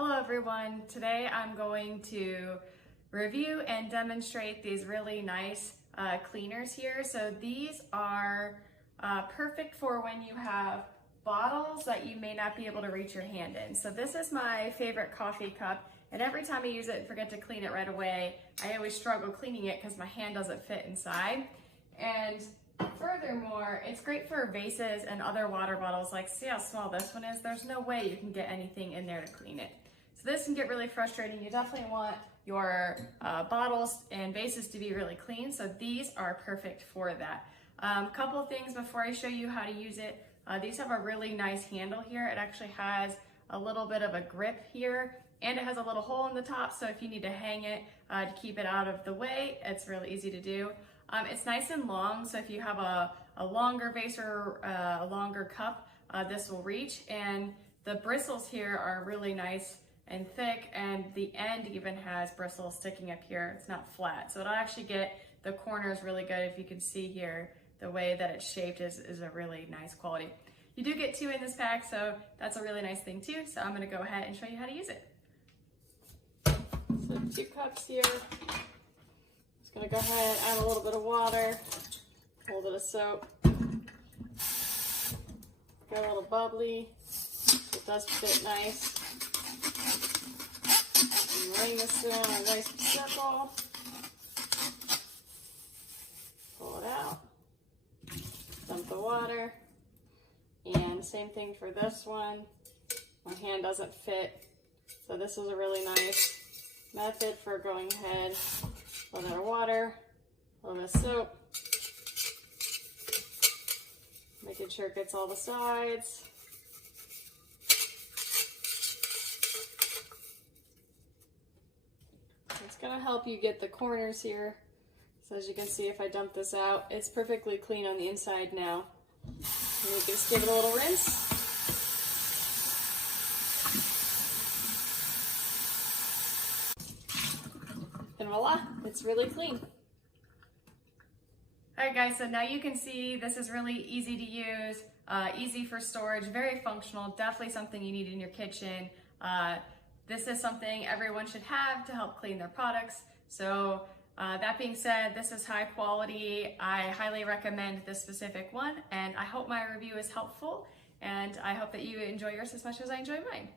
Hello everyone. Today I'm going to review and demonstrate these really nice cleaners here. So these are perfect for when you have bottles that you may not be able to reach your hand in. So this is my favorite coffee cup, and every time I use it and forget to clean it right away, I always struggle cleaning it because my hand doesn't fit inside. And furthermore, it's great for vases and other water bottles. Like, see how small this one is? There's no way you can get anything in there to clean it. So this can get really frustrating. You definitely want your bottles and vases to be really clean. So these are perfect for that. Couple things before I show you how to use it. These have a really nice handle here. It actually has a little bit of a grip here, and it has a little hole in the top. So if you need to hang it to keep it out of the way, it's really easy to do. It's nice and long, so if you have a longer vase or a longer cup, this will reach. And the bristles here are really nice and thick, and the end even has bristles sticking up here. It's not flat, so it'll actually get the corners really good. If you can see here, the way that it's shaped is a really nice quality. You do get two in this pack, so that's a really nice thing too. So I'm gonna go ahead and show you how to use it. So 2 cups here. Just gonna go ahead and add a little bit of water, a little bit of soap. Got a little bubbly, it does fit nice. And ring this in a nice circle. Pull it out. Dump the water. And same thing for this one. My hand doesn't fit, so this is a really nice method for going ahead. A little bit of water, a little bit of soap, making sure it gets all the sides. It's gonna help you get the corners here. So as you can see, if I dump this out, it's perfectly clean on the inside now. And you can just give it a little rinse. And voila, it's really clean. All right guys, so now you can see this is really easy to use, easy for storage, very functional, definitely something you need in your kitchen. This is something everyone should have to help clean their products. So that being said, this is high quality. I highly recommend this specific one, and I hope my review is helpful, and I hope that you enjoy yours as much as I enjoy mine.